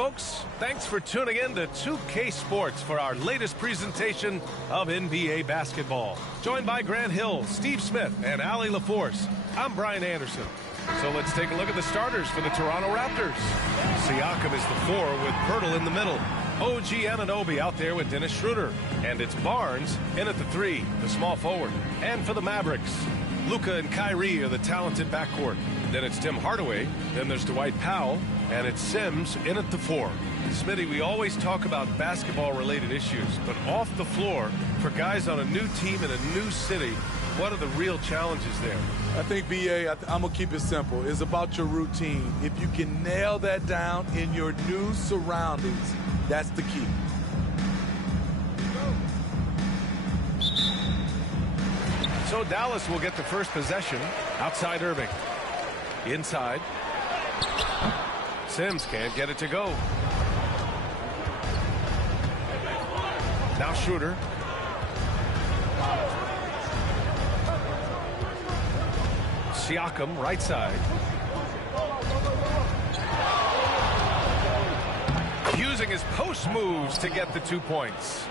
folks. Thanks for tuning in to 2K Sports for our latest presentation of NBA basketball. Joined by Grant Hill, Steve Smith, and Allie LaForce, I'm Brian Anderson. So let's take a look at the starters for the Toronto Raptors. Siakam is the 4 with Pirtle in the middle. OG Anunoby out there with Dennis Schroeder. And it's Barnes in at the 3, the small forward. And for the Mavericks, Luka and Kyrie are the talented backcourt. Then it's Tim Hardaway. Then there's Dwight Powell. And it's Sims in at the 4. Smitty, we always talk about basketball-related issues, but off the floor, for guys on a new team in a new city, what are the real challenges there? I think, B.A., I'm going to keep it simple. It's about your routine. If you can nail that down in your new surroundings, that's the key. So Dallas will get the first possession. Outside Irving. Inside. Sims can't get it to go. Now Schroeder. Siakam, right side. Using his post moves to get the 2 points.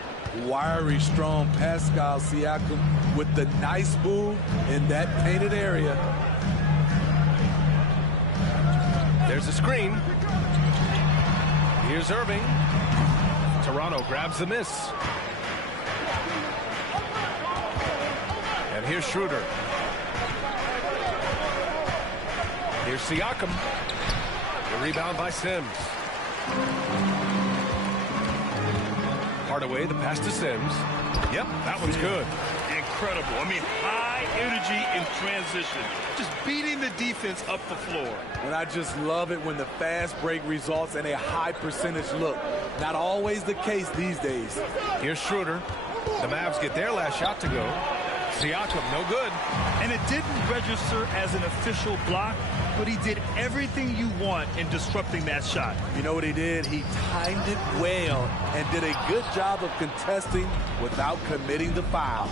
Wiry, strong Pascal Siakam with the nice move in that painted area. There's a screen. Here's Irving. Toronto grabs the miss. And here's Schroeder. Here's Siakam. The rebound by Sims. Hardaway, the pass to Sims. Yep, that one's good. Incredible. I mean, high energy in transition. Just beating the defense up the floor. And I just love it when the fast break results in a high percentage look. Not always the case these days. Here's Schroeder. The Mavs get their last shot to go. Siakam, no good. And it didn't register as an official block, but he did everything you want in disrupting that shot. You know what he did? He timed it well and did a good job of contesting without committing the foul.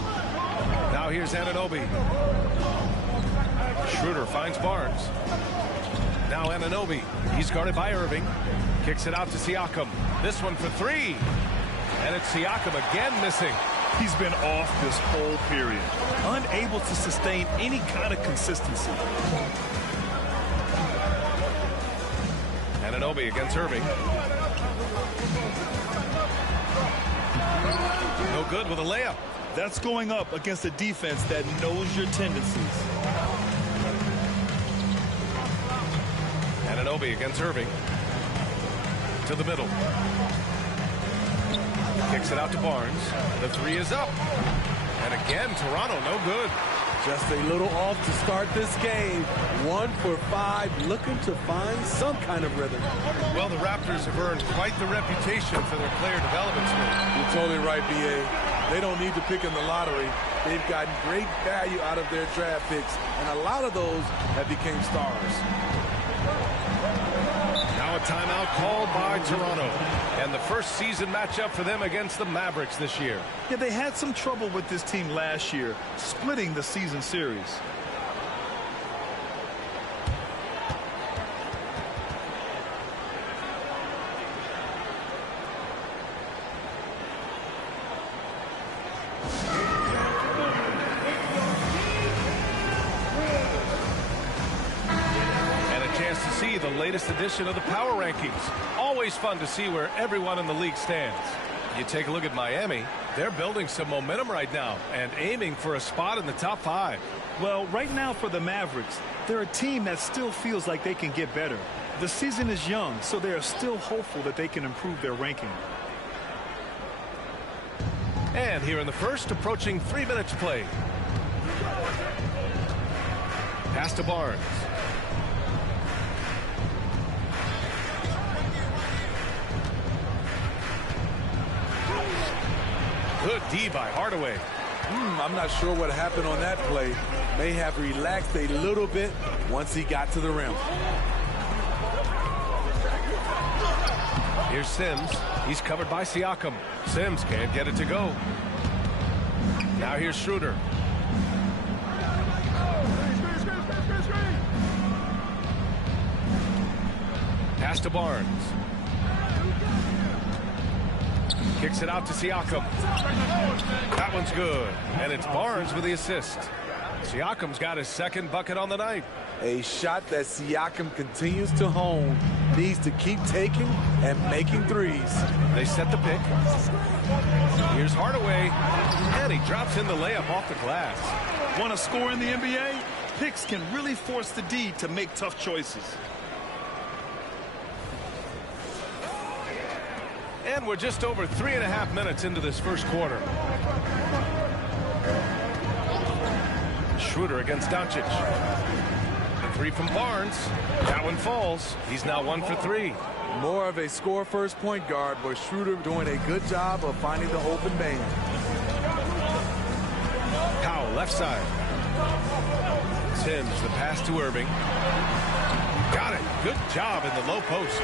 Now here's Anunoby. Schroeder finds Barnes. Now Anunoby. He's guarded by Irving. Kicks it out to Siakam. This one for 3. And it's Siakam again missing. He's been off this whole period, unable to sustain any kind of consistency. Anunoby against Irving. No good with a layup. That's going up against a defense that knows your tendencies. Anunoby against Irving. To the middle. Kicks it out to Barnes. The 3 is up. And again, Toronto, no good. Just a little off to start this game. 1 for 5, looking to find some kind of rhythm. Well, the Raptors have earned quite the reputation for their player development school. You're totally right, B.A. They don't need to pick in the lottery. They've gotten great value out of their draft picks, and a lot of those have become stars. Now a timeout called by Toronto. And the first season matchup for them against the Mavericks this year. Yeah, they had some trouble with this team last year, splitting the season series. The latest edition of the Power Rankings. Always fun to see where everyone in the league stands. You take a look at Miami, they're building some momentum right now and aiming for a spot in the top 5. Well, right now for the Mavericks, they're a team that still feels like they can get better. The season is young, so they are still hopeful that they can improve their ranking. And here in the first, approaching 3 minutes played. Pass to Barnes. Good D by Hardaway. I'm not sure what happened on that play. May have relaxed a little bit once he got to the rim. Here's Sims. He's covered by Siakam. Sims can't get it to go. Now here's Schroeder. Pass to Barnes. Kicks it out to Siakam. That one's good. And it's Barnes with the assist. Siakam's got his second bucket on the night. A shot that Siakam continues to hone. Needs to keep taking and making threes. They set the pick. Here's Hardaway. And he drops in the layup off the glass. Want to score in the NBA? Picks can really force the D to make tough choices. And we're just over 3.5 minutes into this first quarter. Schroeder against Doncic. The three from Barnes. That one falls. He's now 1 for 3. More of a score-first point guard, but Schroeder doing a good job of finding the open man. Powell, left side. Sims, the pass to Irving. Got it. Good job in the low post.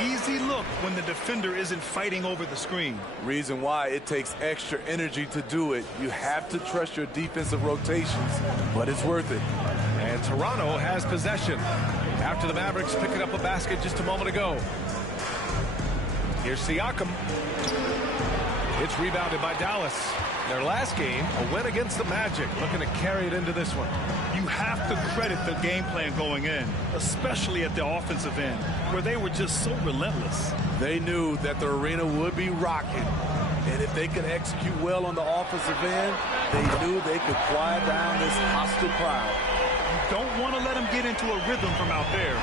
Easy look when the defender isn't fighting over the screen. Reason why it takes extra energy to do it. You have to trust your defensive rotations, but it's worth it. And Toronto has possession after the Mavericks picking up a basket just a moment ago. Here's Siakam. It's rebounded by Dallas. Their last game, a win against the Magic, looking to carry it into this one. You have to credit the game plan going in, especially at the offensive end, where they were just so relentless. They knew that the arena would be rocking, and if they could execute well on the offensive end, they knew they could quiet down this hostile crowd. You don't want to let them get into a rhythm from out there.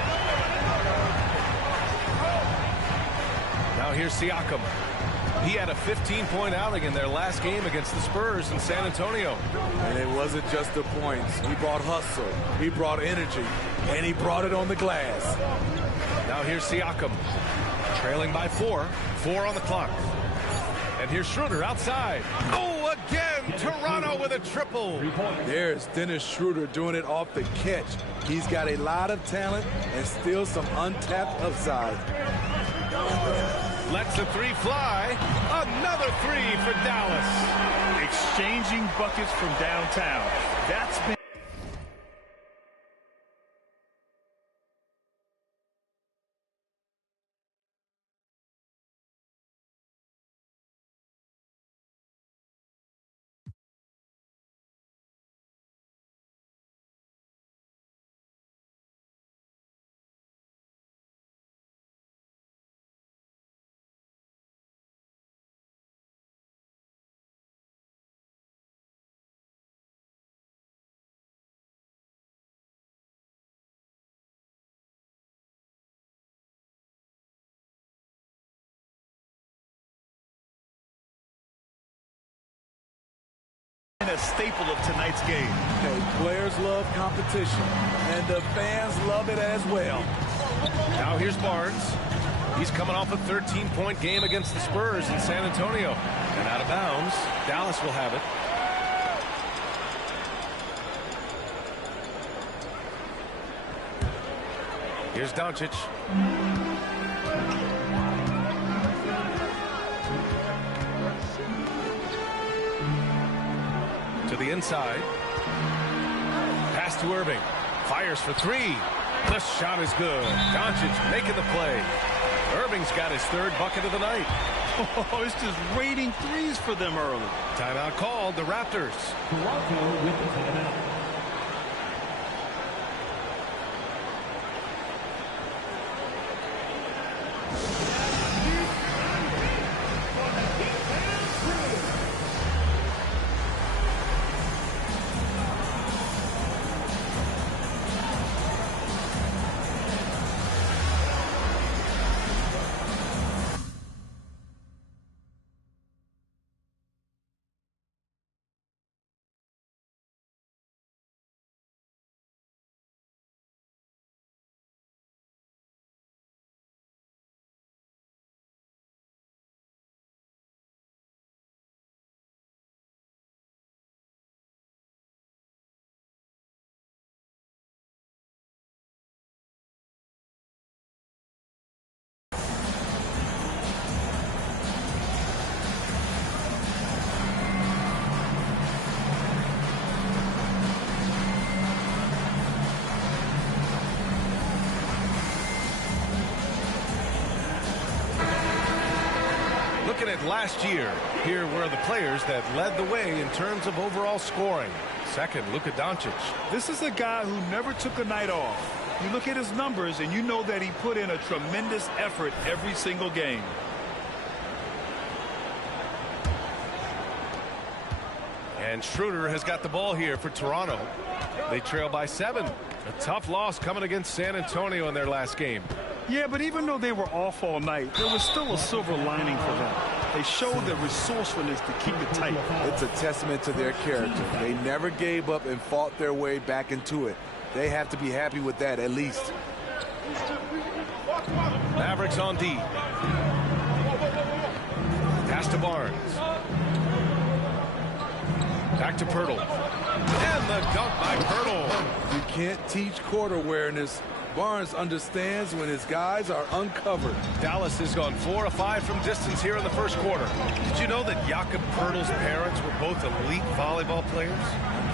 Now here's Siakam. He had a 15-point outing in their last game against the Spurs in San Antonio. And it wasn't just the points. He brought hustle, he brought energy, and he brought it on the glass. Now here's Siakam, trailing by 4. 4 on the clock. And here's Schroeder outside. Oh, again, Toronto with a triple. There's Dennis Schroeder doing it off the catch. He's got a lot of talent and still some untapped upside. Lets the three fly. Another three for Dallas. Exchanging buckets from downtown. That's been a staple of tonight's game. Okay, players love competition, and the fans love it as well. Now here's Barnes. He's coming off a 13-point game against the Spurs in San Antonio. And out of bounds, Dallas will have it. Here's Doncic. To the inside. Pass to Irving. Fires for 3. The shot is good. Doncic making the play. Irving's got his 3rd bucket of the night. Oh, it's just raining threes for them early. Timeout called, the Raptors. Toronto with the timeout. Looking at last year, here were the players that led the way in terms of overall scoring. Second, Luka Doncic. This is a guy who never took a night off. You look at his numbers and you know that he put in a tremendous effort every single game. And Schroeder has got the ball here for Toronto. They trail by 7. A tough loss coming against San Antonio in their last game. Yeah, but even though they were off all night, there was still a silver lining for them. They showed their resourcefulness to keep it tight. It's a testament to their character. They never gave up and fought their way back into it. They have to be happy with that, at least. Mavericks on D. Pass to Barnes. Back to Pirtle. And the dunk by Pirtle. You can't teach court awareness. Barnes understands when his guys are uncovered. Dallas has gone 4 of 5 from distance here in the first quarter. Did you know that Jakob Pirtle's parents were both elite volleyball players?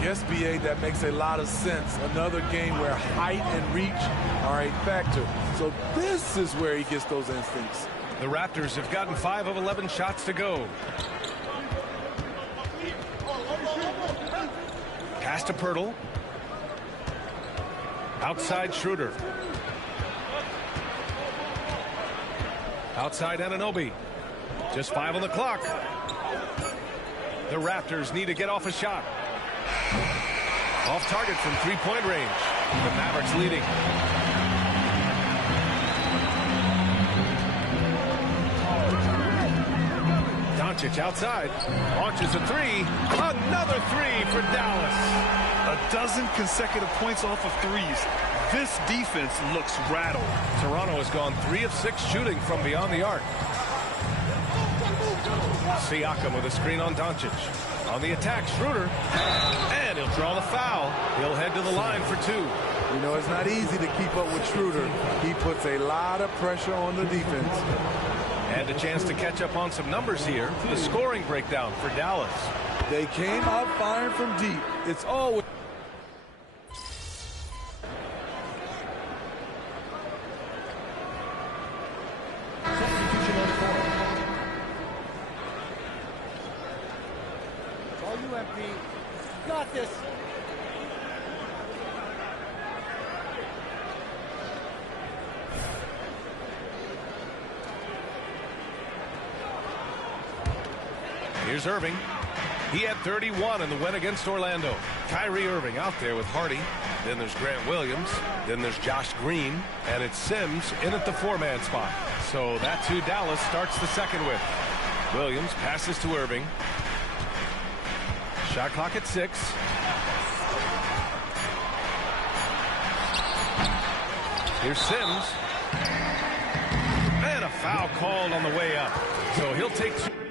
Yes, B.A., that makes a lot of sense. Another game where height and reach are a factor. So this is where he gets those instincts. The Raptors have gotten 5 of 11 shots to go. Pass to Pirtle. Outside Schroeder. Outside Anunoby. Just 5 on the clock. The Raptors need to get off a shot. Off target from three-point range. The Mavericks leading. Doncic outside. Launches a 3. Another 3 for Dallas. A dozen consecutive points off of threes. This defense looks rattled. Toronto has gone 3 of 6 shooting from beyond the arc. Siakam with a screen on Doncic. On the attack, Schroeder. And he'll draw the foul. He'll head to the line for 2. You know, it's not easy to keep up with Schroeder. He puts a lot of pressure on the defense. And a chance to catch up on some numbers here. The scoring breakdown for Dallas. They came out firing from deep. It's always... All you, MP. Got this. Here's Irving. He had 31 in the win against Orlando. Kyrie Irving out there with Hardy. Then there's Grant Williams. Then there's Josh Green. And it's Sims in at the 4-man spot. So that's who Dallas starts the second with. Williams passes to Irving. Shot clock at 6. Here's Sims. And a foul called on the way up. So he'll take 2.